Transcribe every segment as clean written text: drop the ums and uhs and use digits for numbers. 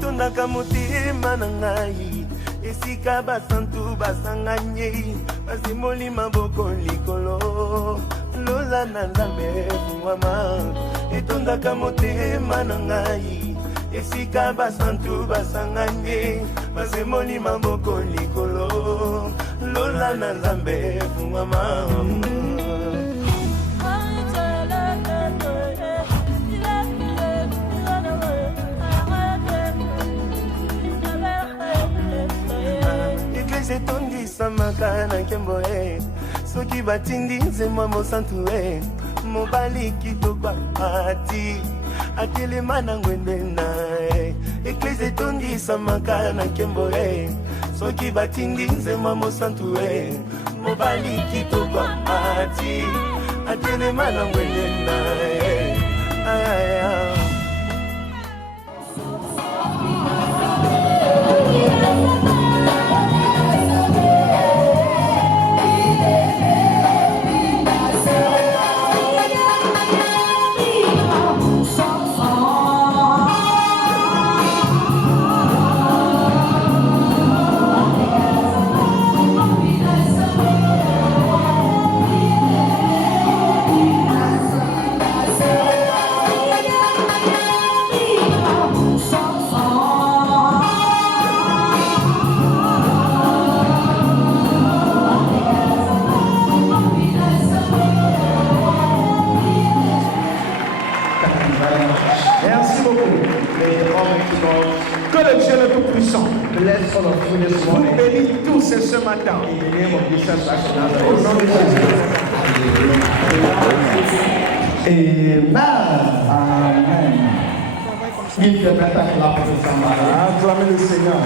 Tondaka motema na ngai esika basantu basanganye basimoli maboko likolo lola na nzambe mama etondaka motema na ngai esika basantu basanganye basimoli maboko likolo lola na nzambe mama. Tondisa makana kembo soki batindi nzemwa mosantu mobali kitoko ati atelema na ngwende na eklise tondisa makana kembo soki batindi nzemwa mosantu mobali kitoko ati atelema na ngwende na Vous bénis tous ce matin. Au nom de Jésus. Amen. Amen. Give the better clap to somebody. Acclamez le Seigneur.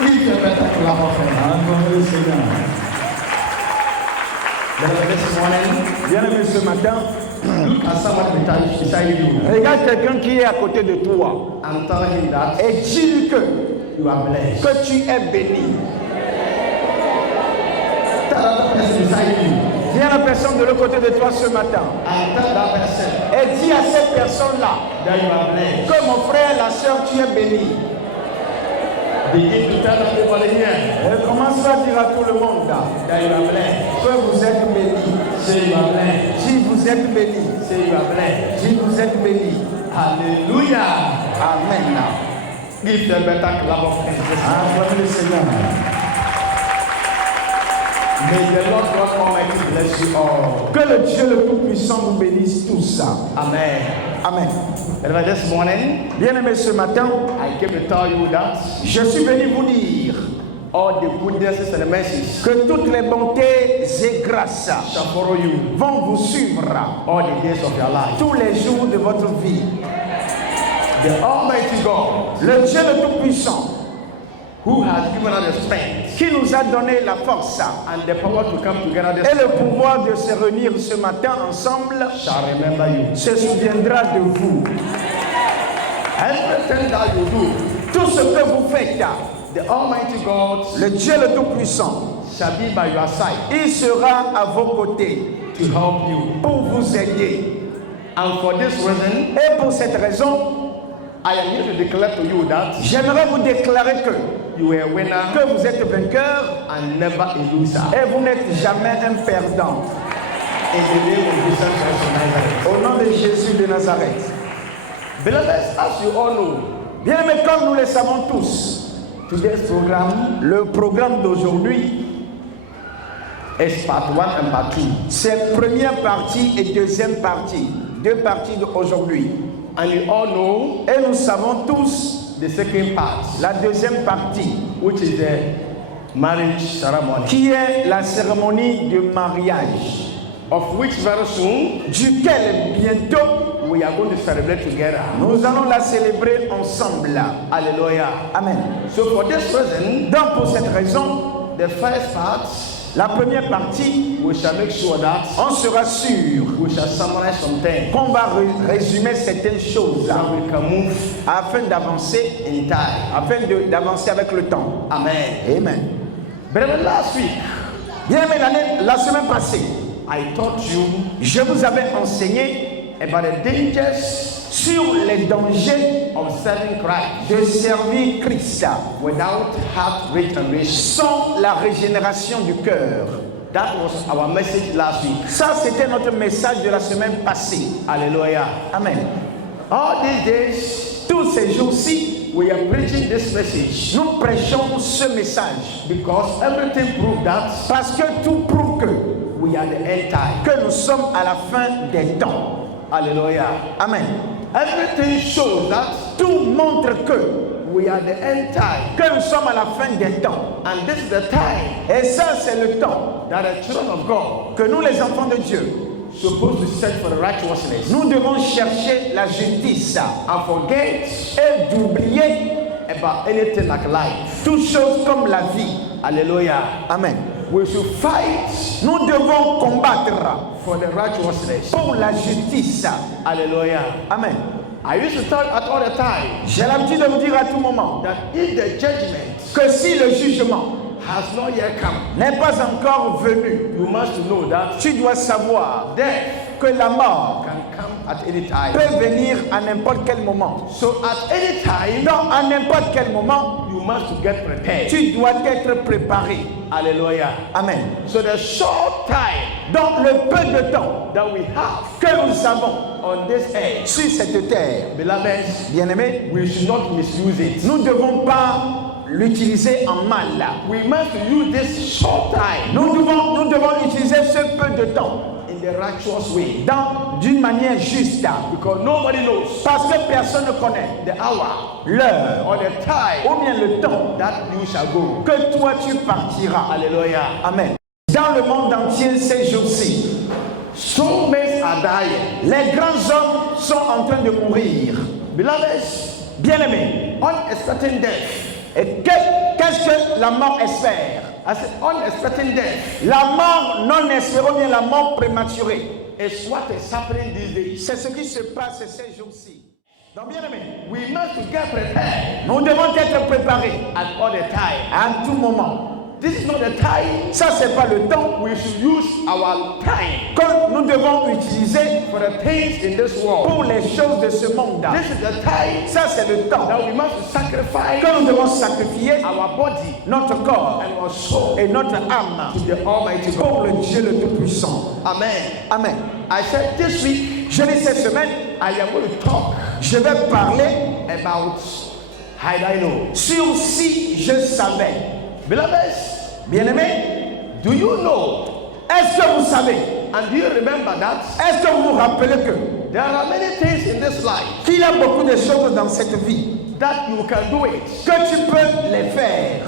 Give the better clap of him. Acclamez le Seigneur. Bien aimé ce matin. Regarde quelqu'un qui est à côté de toi et dis-lui que tu es béni. Viens la personne de l'autre côté de toi ce matin et dis à cette personne-là que mon frère, la soeur, tu es béni. Et commence à dire à tout le monde que vous êtes béni. Si vous êtes béni, si vous êtes béni, alléluia, amen. Give the better clap of hands. Le Seigneur. May the Lord God Almighty bless you all. Que le Dieu le Tout-Puissant vous bénisse tous. Amen. Amen. This morning, bien aimé ce matin, I came to tell you that je suis venu vous dire all the goodnesses and the mercies que toutes les bontés et grâces shall follow you, vont vous suivre all the days of your life, tous les jours de votre vie. The Almighty God, le Dieu le Tout-Puissant, who has given us the strength, qui nous a donné la force and the power to come together et le pouvoir de se réunir ce matin ensemble, shall remember you, se souviendra de vous. Everything that you do, tout ce que vous faites, the Almighty God, le Dieu le Tout-Puissant, shall be by your side. Il sera à vos côtés to help you, pour vous aider. And for this reason, et pour cette raison, I am here to declare to you that j'aimerais vous déclarer que you are a winner, que vous êtes vainqueur and never a loser. Et vous n'êtes jamais un perdant. In the name of Jesus Christ of Nazareth. Au nom de Jésus de Nazareth. Beloved, as you all know, bien aimés, comme nous le savons tous, today's program, le programme d'aujourd'hui, is part 1 and part 2. C'est première partie et deuxième partie. Deux parties d'aujourd'hui. And you all know, et nous savons tous, the second part, la deuxième partie, which is the marriage ceremony, qui est la cérémonie de mariage, of which very soon, duquel bientôt we are going to celebrate together. Nous allons la célébrer ensemble. Alléluia. Amen. So for this reason, donc pour cette raison, the first part, la première partie, we shall make sure that on sera sûr, we shall summarize something, qu'on va résumer certaines choses, that we can move, afin d'avancer in time, afin d'avancer avec le temps. Amen. Amen. But last week, Bien aimé, la semaine passée, I taught you je vous avais enseigné about the dangers sur les dangers of serving Christ de servir Christ without heart regeneration. sans la régénération du cœur. That was our message last week. Ça, c'était notre message de la semaine passée. Hallelujah. Amen. All these days, Tous ces jours-ci, we are preaching this message nous prêchons ce message because everything proves that parce que tout prouve que we are the end time. nous sommes à la fin des temps. Hallelujah. Amen. Everything shows that Tout montre que we are the end time. nous sommes à la fin des temps. And this is the time Et ça, c'est le temps that the children of God que nous, les enfants de Dieu, supposed to search for the righteousness nous devons chercher la justice and forget et d'oublier about anything like life. toutes choses comme la vie. Hallelujah. Amen. We should fight Nous devons combattre for the righteousness. pour la justice. Hallelujah. Amen. I used to tell at all the time J'ai l'habitude de vous dire à tout moment that if the judgment que si le jugement has not yet come, n'est pas encore venu, you must know that tu dois savoir death que la mort can come at any time. peut venir à n'importe quel moment. So at any time, Donc, à n'importe quel moment, you must get prepared. tu dois être préparé. Hallelujah. Amen. So the short time Donc, le peu de temps that we have que nous avons on this earth, sur cette terre, beloveds, bien-aimés, we should not misuse it. nous ne devons pas l'utiliser en mal. We must use this short time Nous devons utiliser ce peu de temps in the righteous way d'une manière juste. because nobody knows Parce que personne ne connaît the hour l'heure or the time ou bien le temps that you shall go. que toi tu partiras. Hallelujah. Amen. Dans le monde entier, ces jours-ci, So men are dying. les grands hommes sont en train de mourir. Beloveds, Bien-aimés, unexpected death. et qu'est-ce que la mort espère? I said unexpected death La mort non espérée ou bien la mort prématurée. is what is happening these days. C'est ce qui se passe ces jours-ci. Donc, bien-aimés, We must get prepared nous devons être préparés at all the time. à tout moment. This is not the time Ça, c'est pas le temps we should use our time que nous devons utiliser for the things in this world. pour les choses de ce monde. This is the time Ça, c'est le temps that we must sacrifice que nous devons sacrifier our body notre corps and our soul et notre âme to the Almighty God. pour le Dieu le Tout-Puissant. Amen. Amen. I said this week Je dis cette semaine, I am going to talk je vais parler about how I know. sur si je savais. Beloveds, Bien-aimés, do you know est-ce que vous savez, and do you remember that est-ce que vous vous rappelez que there are many things in this life qu'il y a beaucoup de choses dans cette vie that you can do it que tu peux les faire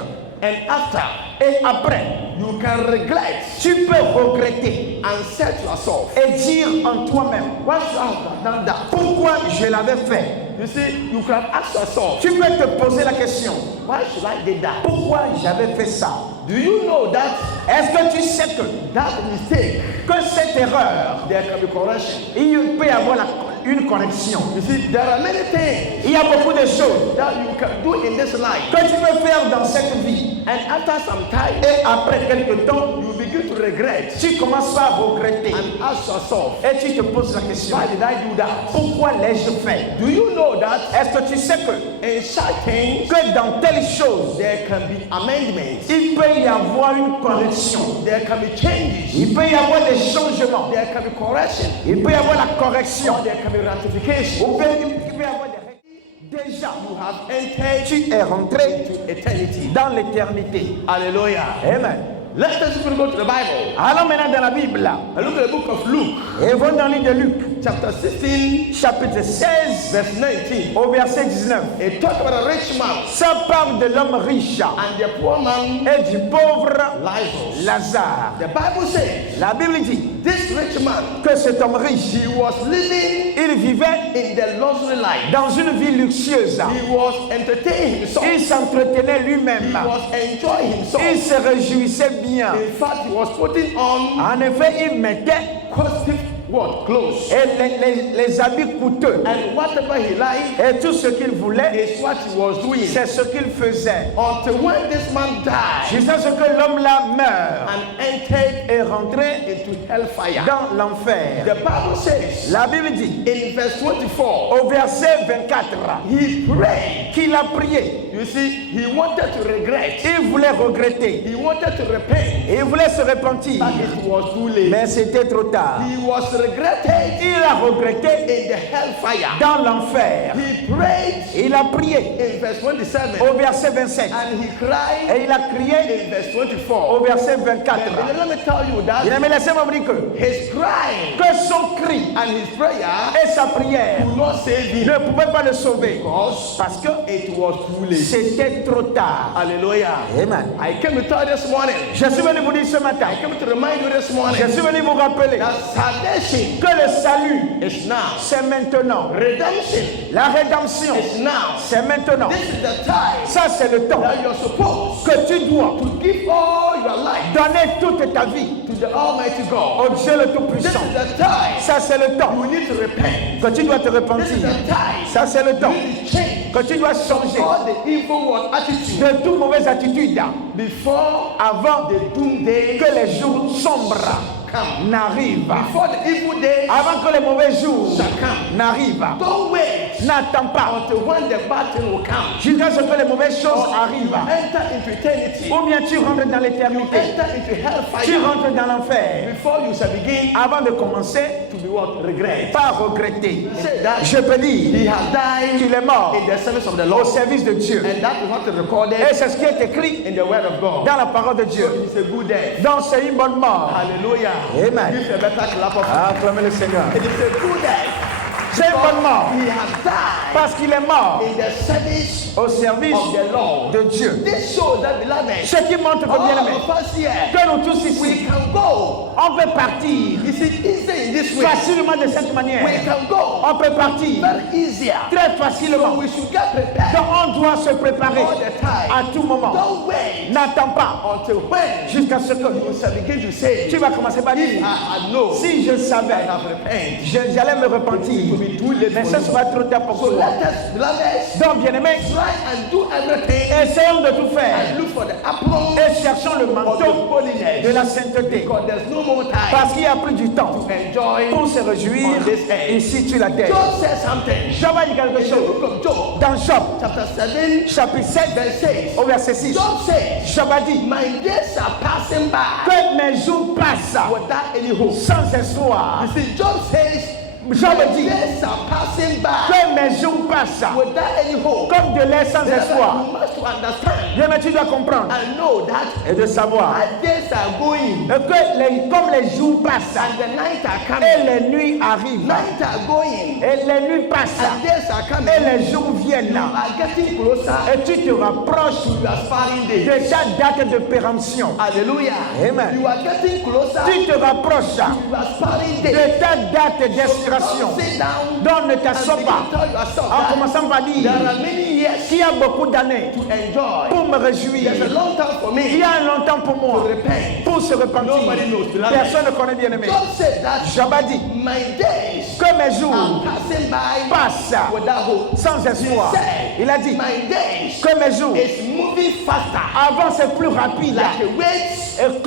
and after et après you can regret tu peux regretter and say to yourself, et dire en toi-même why should I have done that? pourquoi je l'avais fait. You see, you can ask yourself, Tu peux te poser la question, why should I do that? pourquoi j'avais fait ça? Do you know that Est-ce que tu sais que mistake cette erreur, there can be correction? il peut y avoir une correction. You see, there are many things Il y a beaucoup de choses that you can do in this life, que tu peux faire dans cette vie and after some time, et après quelque temps, you begin to regret tu commences à regretter and ask yourself, et tu te poses la question, why did I do that? pourquoi l'ai-je fait? Do you know that Est-ce que tu sais que in such things dans telle chose, there can be amendments, il peut y avoir une correction, there can be changes, il peut y avoir des changements, there can be correction, il peut y avoir la correction, or there can be ratification. il peut y avoir des règles. Déjà, You have entered tu es rentré into eternity. dans l'éternité. Hallelujah. Amen. Let us go to the Bible Allons maintenant dans la Bible and look at the book of Luke, et voyons dans le livre de Luc, chapter 16, chapitre 16, verse 19. au verset 19. It talks about a rich man Ça parle de l'homme riche and the poor man, et du pauvre Lazarus. Lazare. The Bible says La Bible dit this rich man, que cet homme riche, he was living il vivait in the luxury life. dans une vie luxueuse. He was entertaining himself. Il s'entretenait lui-même. He was enjoying himself. Il se réjouissait bien. In fact, he was putting on En effet, il mettait costly what? Clothes. et les habits coûteux. And whatever he liked Et tout ce qu'il voulait, is what he was doing. c'est ce qu'il faisait. Until when this man died Jusqu'à ce que l'homme-là meure and entered et rentré into hellfire. dans l'enfer. The Bible says La Bible dit, in verse 24, au verset 24, he prayed. qu'il a prié. You see, he wanted to regret. Il voulait regretter. He wanted to repent. Il voulait se repentir. But it was too late. Mais c'était trop tard. He was regretted Il a regretté in the hellfire. dans l'enfer. He prayed Il a prié in verse 27 au verset 27. and he cried Et il a crié in verse 24. au verset 24. And let me tell you that Il a mis laissez-moi vous dire que his crying son cri and his prayer et sa prière could not save him ne pouvaient pas le sauver. because Parce que it was too late. c'était trop tard. Hallelujah. Amen. I came to tell you this morning. Je suis venu vous dire ce matin. I came to remind you this morning Je suis venu vous rappeler that salvation que le salut, is now. c'est maintenant. Redemption La rédemption, is now. c'est maintenant. This is the time Ça, c'est le temps that you're supposed que tu dois to give all your life donner toute ta vie to the Almighty God. au Dieu le This Tout-Puissant. is the time Ça, c'est le temps you need to repent. que tu dois te This is repentir. the time Ça, c'est le temps you need to change que tu dois changer all the evil one attitude de toute mauvaise attitude before avant the doomsday que les jours sombres come. n'arrivent. Before the evil days Avant que les mauvais jours shall come. n'arrivent. Don't wait N'attends pas until when the battle will come. jusqu'à ce que les mauvaises choses arrivent. Enter into eternity. Ou bien tu rentres dans l'éternité. Enter into Tu hellfire rentres dans l'enfer. before you shall begin Avant de commencer, to be what? Regret. pas regretter. Say that Je peux dire he has died qu'il est mort in the service of the au Lord. service de Dieu. And that is what is recorded Et c'est ce qui est écrit in the word of God. dans la parole de Dieu. It's a good day. Donc c'est une bonne mort. Hallelujah. Amen. Give a better clap of Acclamez le Seigneur. It is a good day. C'est une bonne mort. He has died Parce qu'il est mort in the service au service of the Lord. de Dieu. This shows that, beloved, Ce qui montre que bien all aimé, of us here, que nous tous we ici, can go. on peut partir Is it easy in this way? facilement de cette manière. We can go On peut partir very easier. très So facilement. we should get prepared Donc on doit se préparer all the time. à tout moment. Don't wait N'attends pas until when jusqu'à ce que you shall begin to say, tu vas commencer par if dire, I know si je I savais, have repented. j'allais me repentir. It will be too late Mais for ce you. sera trop tard pour So toi. let us, beloved, Donc bien aimé, try and do everything essayons de tout faire and look for the apple et cherchons le of the manteau holiness. de la sainteté. Because there's no more time Parce qu'il n'y a plus du temps to enjoy. pour se réjouir on this earth. ici sur la terre. Job said something Job a dit quelque in the chose book of Job, dans Job, chapter 7, chapitre 7, verse 6. au verset 6. Job said, Job a dit my days are passing by que mes jours passent without any hope. sans espoir. You see, Job says, Job my dit days are passing by que mes jours passent without any hope. comme de l'air sans espoir. You must understand Bien, mais tu dois comprendre and know that et de savoir my days are going que comme les jours passent and the night are et coming. les nuits arrivent Night are going et les nuits passent and days are coming. et les jours viennent You are getting closer et tu te rapproches to your expiring day. de ta date de péremption. Hallelujah. Amen. You are getting closer Tu te rapproches to your expiring day. de ta date So d'expiration. don't sit down Donc ne and t'assois begin pas to tell yourself en that commençant par there dire are many years qu'il y a beaucoup d'années to enjoy. pour me réjouir. There's a long time for Il y me a un longtemps pour moi to repent. pour se repentir. Nobody knows. Personne ne connaît bien aimé. Job said that Job a dit my days que mes are jours passing by passent without hope. sans espoir. He said, Il a dit my days que mes jours is moving faster avant c'est plus rapide like the waves, et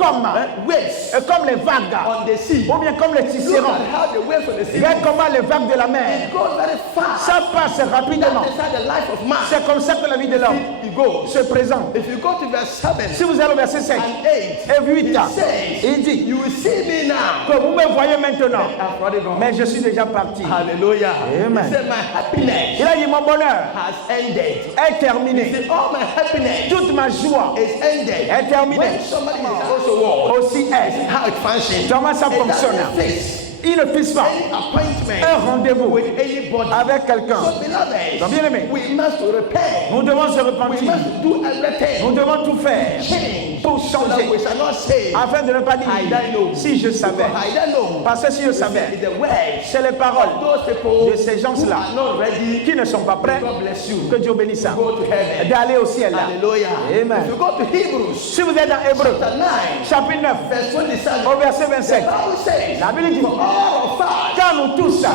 comme les vagues on the sea. ou bien comme les Look tisserands. at how the waves on the sea. Regarde comment les vagues de la mer, It goes very fast. ça passe rapidement. That is how the life of man. C'est comme ça que la vie de l'homme It goes. se présente. If you go to verse 7 Si vous allez au verset 5 and 8, et 8, it says, il dit you will see me now. que vous me voyez maintenant, I've already gone. mais je suis déjà parti. Hallelujah. Amen. He said, my happiness Il a dit mon bonheur has ended. est He terminé. said, all my happiness Toute ma joie is ended. est terminée. When somebody is also war, Aussi est. how it functions. Comment ça It fonctionne? doesn't fix Il ne fixe pas any appointment un rendez-vous with anybody. avec quelqu'un. So, beloved, Donc, bien aimé, we must repent. nous devons se We repentir. must do everything. Nous devons tout faire Change. pour So that we changer. shall not say, Afin de ne pas I don't dire know. si je savais. I don't know. Parce que si je savais, It's the words c'est les paroles of those people de ces who gens-là are not ready. qui ne sont pas prêts. God bless you. Que Dieu bénisse ça. Go to heaven. D'aller au ciel. Hallelujah. Amen. If you go to Hebrews Si vous êtes dans Hébreu, chapter 9, chapitre 9, verse 27, au verset the 27, Bible says, la Bible dit for all of us car nous tous, die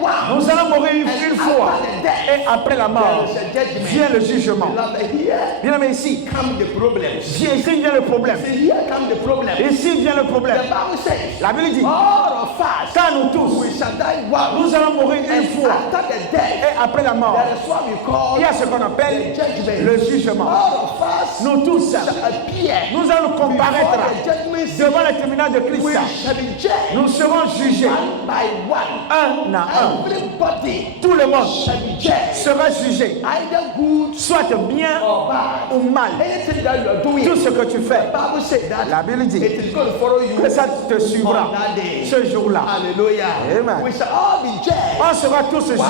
once. nous allons mourir une fois. Et après la mort, There is a judgment. vient le jugement. Beloved, here Bien aimé, ici, come the problems. ici vient le problème. Here come the problem. Ici vient le The problème. Bible says, La Bible dit, all of us, car nous tous, we shall die once. nous allons mourir une And fois. after the death, Et après la mort, that is what we call il y a ce qu'on appelle the judgment. le jugement. All of us Nous tous, shall appear nous allons before comparaître the judgment seat. devant le tribunal de We Christ. shall be judged Nous serons jugés one by one. un à un. Everybody Tout le monde shall be judged, sera jugé, either good soit bien or bad. ou mal. Anything that you are doing, Tout ce que tu fais, the Bible says that la Bible dit it is going to follow you que ça te suivra on that day. ce jour-là. Hallelujah. Amen. We shall all be judged. On sera tous jugés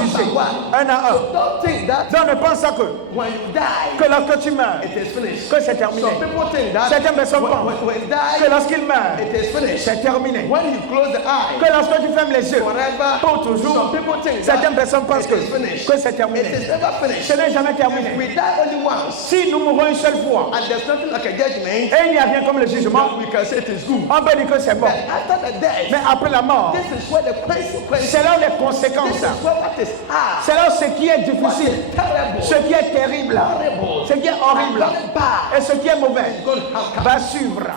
un à un. Don't think that Donc ne pense pas que when you die, lorsque tu meurs, it is finished. que c'est terminé. Some people think that Certaines personnes pensent when you que die, lorsqu'il meurt, it is finished. c'est terminé. When you close the eye, Que lorsque tu fermes les yeux, forever, pour toujours, some people think certaines that personnes pensent it is finished. que c'est It terminé. is never finished. Ce n'est jamais We terminé. die only once, Si nous mourons une seule fois, and there's nothing like a judgment. et il n'y a rien comme le jugement, We can say it is good. on peut dire que c'est bon. But after the death, Mais après la mort, this is where the consequences. c'est là les This conséquences. is where what is hard, C'est là ce qui est what difficile, is terrible, ce qui est terrible, horrible, ce qui est horrible and very bad. et ce qui est mauvais It's going to have va suivre.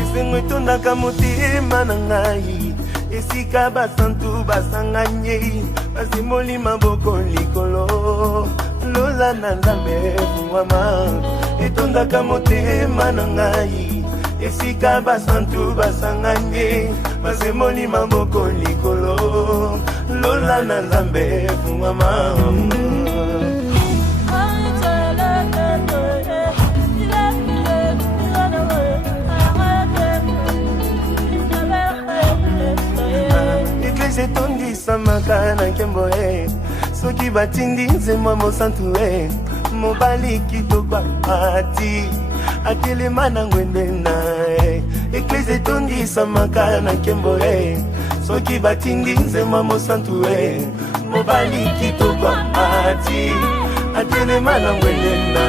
esengo etondaka motema na ngai esika basantu basanganye basimoli maboko likolo lola na nzambe fungwama etondaka motema na ngai esika basantu basanganye basimoli maboko likolo lola na nzambe fungwama. Eglise etondisamaka na nkembo soki batindi nzembo mosantu mobali kitoko ati atelema na ngwende na Eglise etondisamaka na nkembo soki batindi nzembo mosantu mobali kitoko ati atelema na ngwende na